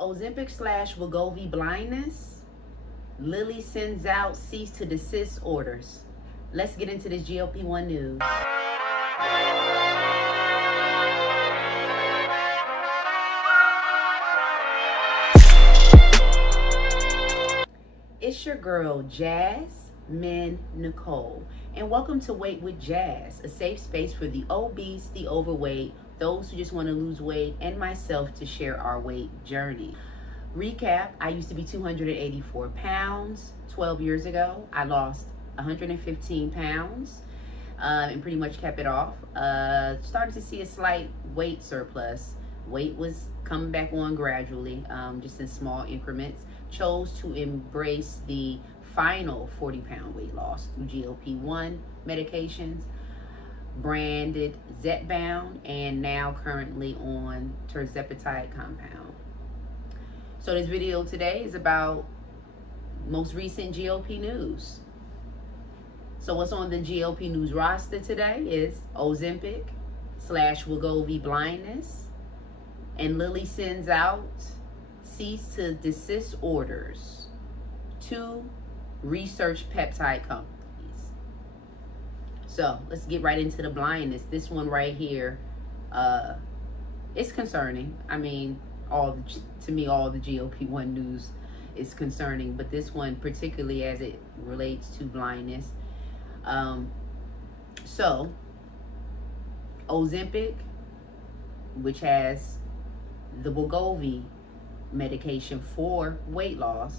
Ozempic / Wegovy blindness. Lilly sends out cease to desist orders. Let's get into this GLP1 news. It's your girl, Jasmine Nicole, and welcome to Weight with Jazz, a safe space for the obese, the overweight, those who just want to lose weight, and myself to share our weight journey. Recap, I used to be 284 pounds 12 years ago. I lost 115 pounds and pretty much kept it off. Started to see a slight weight surplus. Weight was coming back on gradually, just in small increments. Chose to embrace the final 40-pound weight loss through GLP1 medications, branded Zepbound, and now currently on Tirzepatide compound. So this video today is about most recent GLP news. So what's on the GLP news roster today is Ozempic / Wegovy blindness, and Lilly sends out cease to desist orders to research peptide companies. So let's get right into the blindness. This one right here, it's concerning. I mean, to me, all the GLP1 news is concerning, but this one particularly as it relates to blindness. So Ozempic, which has the Wegovy medication for weight loss,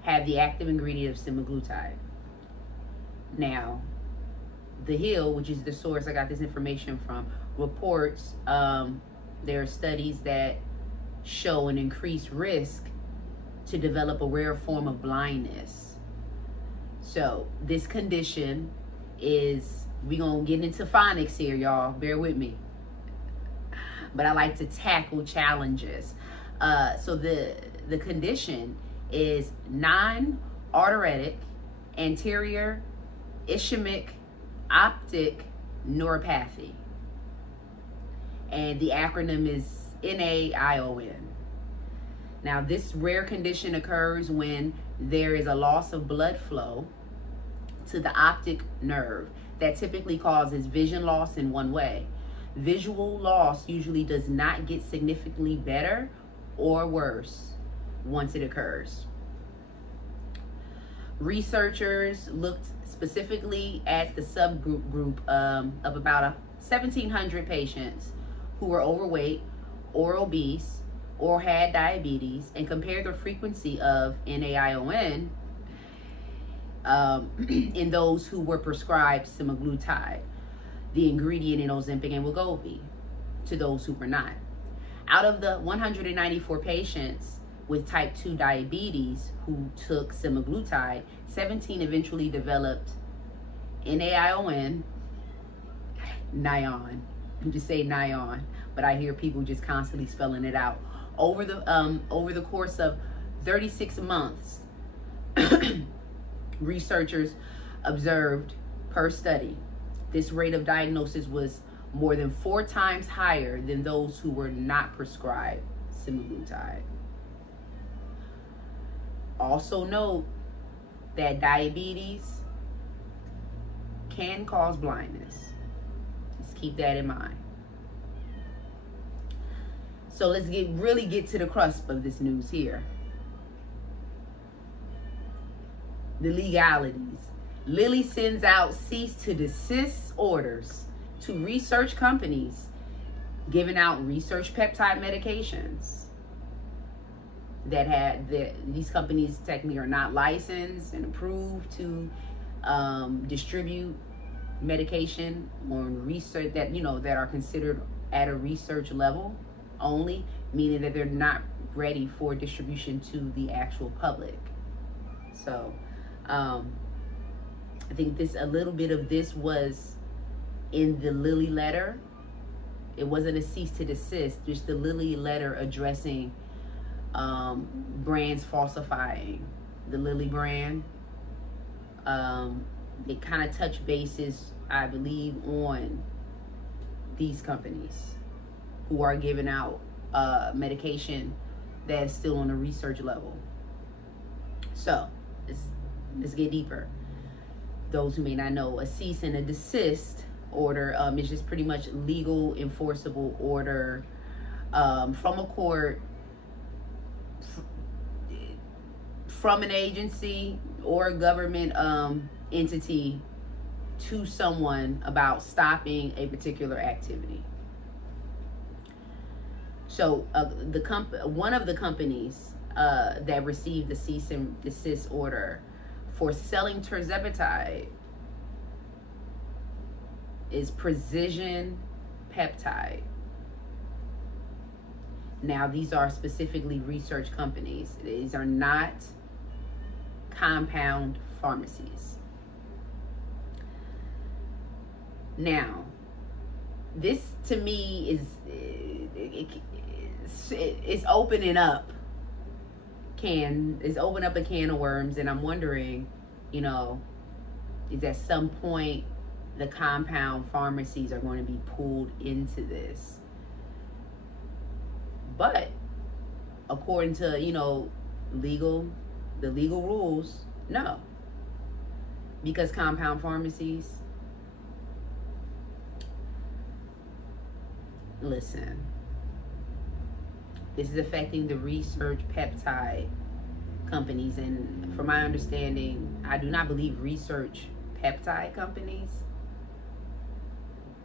have the active ingredient of semaglutide. Now, The Hill, which is the source I got this information from, reports there are studies that show an increased risk to develop a rare form of blindness. So this condition is, we're gonna get into phonics here, y'all, bear with me, but I like to tackle challenges. So the condition is non-arteritic anterior ischemic optic neuropathy, and the acronym is NAION. Now, this rare condition occurs when there is a loss of blood flow to the optic nerve that typically causes vision loss in one way. Visual loss usually does not get significantly better or worse once it occurs. Researchers looked specifically at the subgroup of about 1,700 patients who were overweight or obese or had diabetes, and compared the frequency of NAION in those who were prescribed semaglutide, the ingredient in Ozempic and Wegovy, to those who were not. Out of the 194 patients with type 2 diabetes who took semaglutide, 17 eventually developed NAION. You just say NAION, but I hear people just constantly spelling it out. Over the course of 36 months, researchers observed per study, this rate of diagnosis was more than 4 times higher than those who were not prescribed semaglutide. Also note that diabetes can cause blindness. Just keep that in mind. So let's really get to the crust of this news here. The legalities. Lilly sends out cease to desist orders to research companies giving out research peptide medications that these companies technically are not licensed and approved to distribute medication on research that are considered at a research level only, meaning that they're not ready for distribution to the actual public. So I think a little bit of this was in the Lilly letter. It wasn't a cease to desist, just the Lilly letter addressing brands falsifying the Lilly brand. It kind of touched bases, I believe, on these companies who are giving out medication that's still on a research level. So let's get deeper. Those who may not know, a cease and a desist order is just pretty much legal enforceable order from a court, from an agency or a government entity to someone about stopping a particular activity. So one of the companies that received the cease and desist order for selling Tirzepatide is Precision Peptide. Now, these are specifically research companies. These are not compound pharmacies. Now, this to me is opening up a can of worms, and I'm wondering, you know, is at some point the compound pharmacies are going to be pulled into this. But according to, you know, the legal rules, no. Because compound pharmacies, listen, this is affecting the research peptide companies, and from my understanding, I do not believe research peptide companies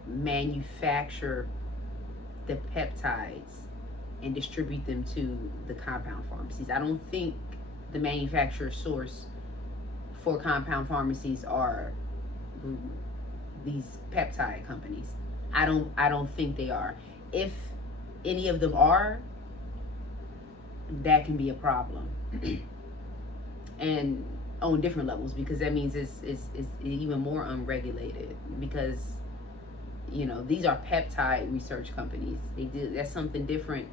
manufacture the peptides and distribute them to the compound pharmacies. I don't think the manufacturer source for compound pharmacies are these peptide companies. I don't think they are. If any of them are, that can be a problem. And on different levels, because that means it's even more unregulated, because, you know, these are peptide research companies. That's something different.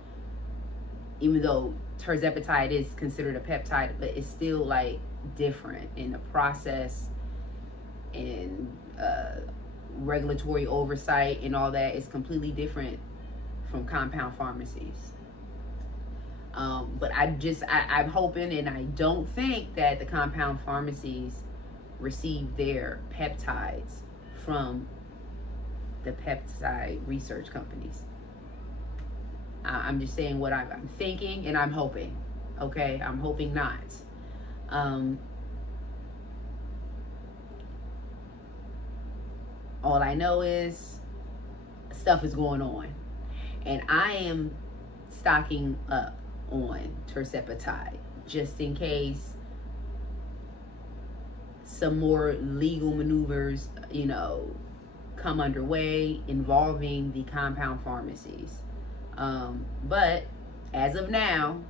Even though Tirzepatide is considered a peptide, but it's still like different in the process and regulatory oversight and all that is completely different from compound pharmacies. But I'm hoping, and I don't think that the compound pharmacies receive their peptides from the peptide research companies. I'm just saying what I'm thinking, and I'm hoping. Okay, I'm hoping not. All I know is stuff is going on, and I am stocking up on Tirzepatide just in case some more legal maneuvers, you know, come underway involving the compound pharmacies. But as of now,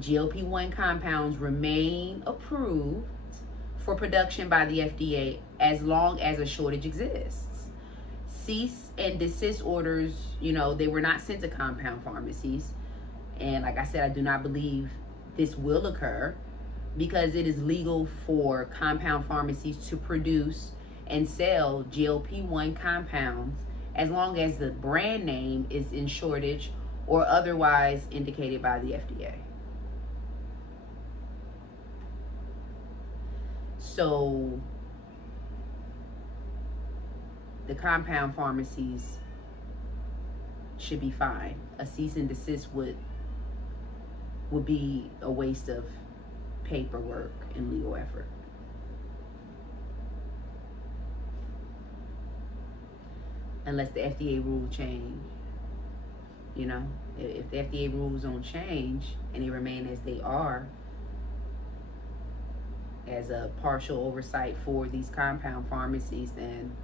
GLP1 compounds remain approved for production by the FDA as long as a shortage exists. Cease and desist orders, you know, they were not sent to compound pharmacies. And like I said, I do not believe this will occur because it is legal for compound pharmacies to produce and sell GLP1 compounds as long as the brand name is in shortage or otherwise indicated by the FDA. So the compound pharmacies should be fine. A cease and desist would be a waste of paperwork and legal effort. Unless the FDA rule change, you know, if the FDA rules don't change and they remain as they are, as a partial oversight for these compound pharmacies, then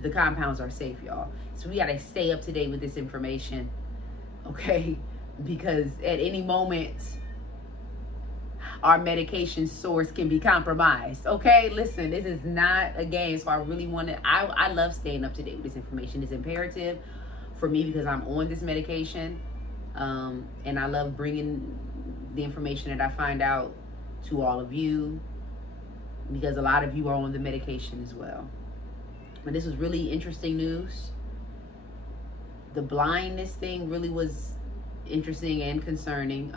the compounds are safe, y'all. So we gotta stay up to date with this information, okay? Because at any moment, our medication source can be compromised, okay? Listen, this is not a game, so I really want to, I love staying up to date with this information. It's imperative for me because I'm on this medication, and I love bringing the information that I find out to all of you because a lot of you are on the medication as well. But this was really interesting news. The blindness thing really was interesting and concerning.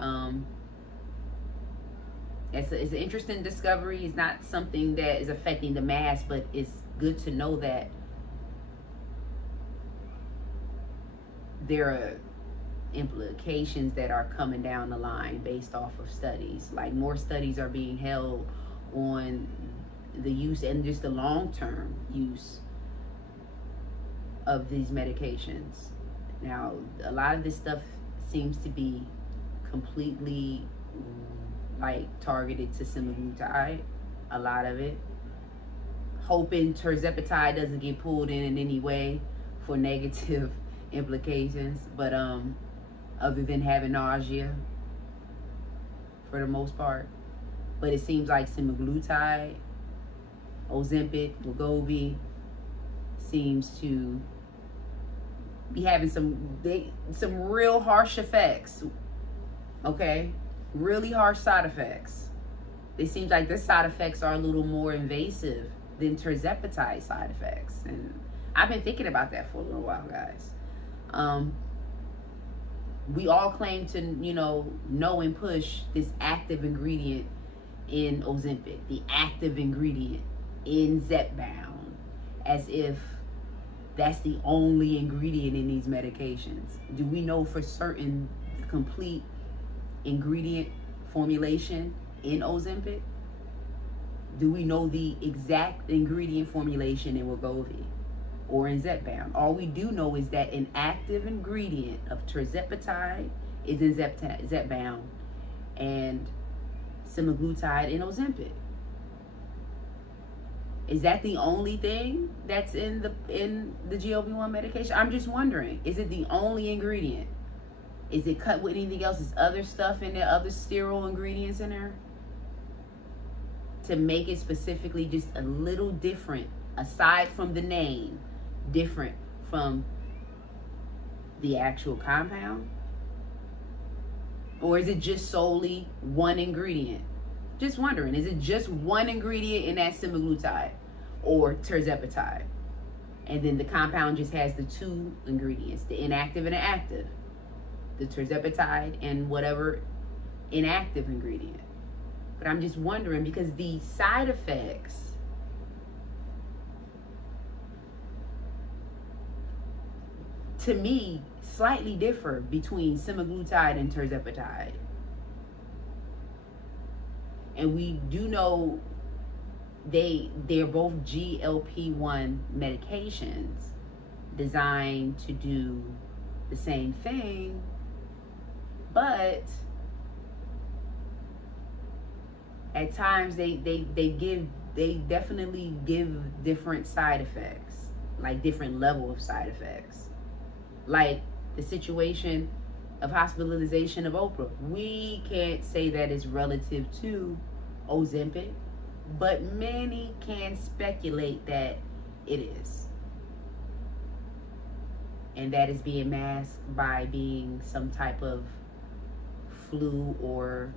It's an interesting discovery. It's not something that is affecting the mass, but it's good to know that there are implications that are coming down the line based off of studies. Like, more studies are being held on the use and just the long-term use of these medications. Now, a lot of this stuff seems to be completely like targeted to semaglutide, a lot of it. Hoping Tirzepatide doesn't get pulled in any way for negative implications, but other than having nausea for the most part. But it seems like semaglutide, Ozempic, Wegovy seems to be having some real harsh effects. Okay, really harsh side effects. It seems like the side effects are a little more invasive than Tirzepatide side effects, and I've been thinking about that for a little while, guys. We all claim to, know and push this active ingredient in Ozempic, the active ingredient in Zepbound, as if that's the only ingredient in these medications. Do we know for certain the complete ingredient formulation in Ozempic? Do we know the exact ingredient formulation in Wegovy or in Zepbound? All we do know is that an active ingredient of Tirzepatide is in Zepbound and semaglutide in Ozempic. Is that the only thing that's in the GLP1 medication? I'm just wondering, is it the only ingredient? Is it cut with anything else? Is other stuff in there, other sterile ingredients in there? To make it specifically just a little different, aside from the name, different from the actual compound? Or is it just solely one ingredient? Just wondering, is it just one ingredient in that semaglutide or Tirzepatide? And then the compound just has the two ingredients, the inactive and the active. The Tirzepatide and whatever inactive ingredient. But I'm just wondering, because the side effects to me slightly differ between semaglutide and Tirzepatide. And we do know they're both GLP1 medications designed to do the same thing, but at times they definitely give different side effects, like different level of side effects. Like the situation of hospitalization of Oprah. We can't say that it's relative to Ozempic, but many can speculate that it is. And that is being masked by being some type of flu or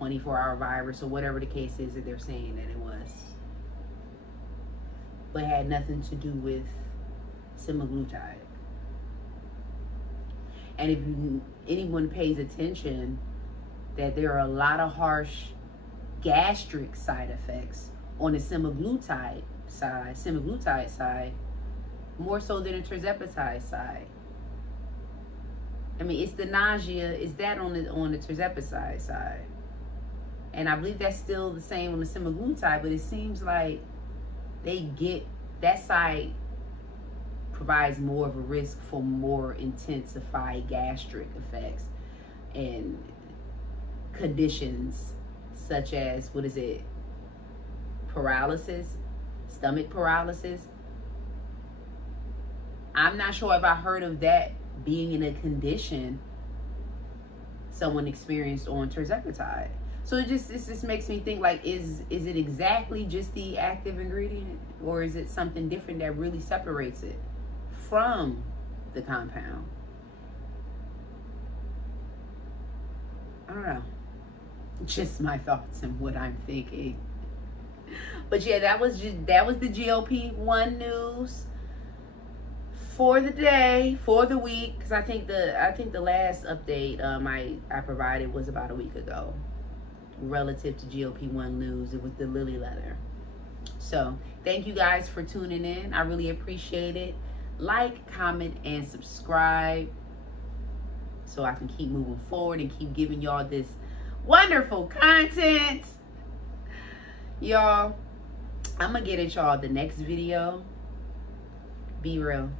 24-hour virus or whatever the case is that they're saying that it was. But had nothing to do with semaglutide. And if anyone pays attention, that there are a lot of harsh gastric side effects on the semaglutide side, more so than the Tirzepatide side. I mean, it's the nausea, is that on the Tirzepatide side. And I believe that's still the same on the semaglutide, but it seems like that side provides more of a risk for more intensified gastric effects and conditions such as, paralysis, stomach paralysis. I'm not sure if I heard of that being in a condition someone experienced on Tirzepatide. So it just makes me think, like, is it exactly just the active ingredient, or is it something different that really separates it from the compound? I don't know. Just my thoughts and what I'm thinking. But yeah, that was the GLP1 news. for the day, for the week, because I think the last update I provided was about a week ago relative to GLP1 news. It was the Lilly letter. So thank you guys for tuning in. I really appreciate it. Like, comment, and subscribe so I can keep moving forward and keep giving y'all this wonderful content. Y'all, I'm gonna get at y'all the next video. Be real.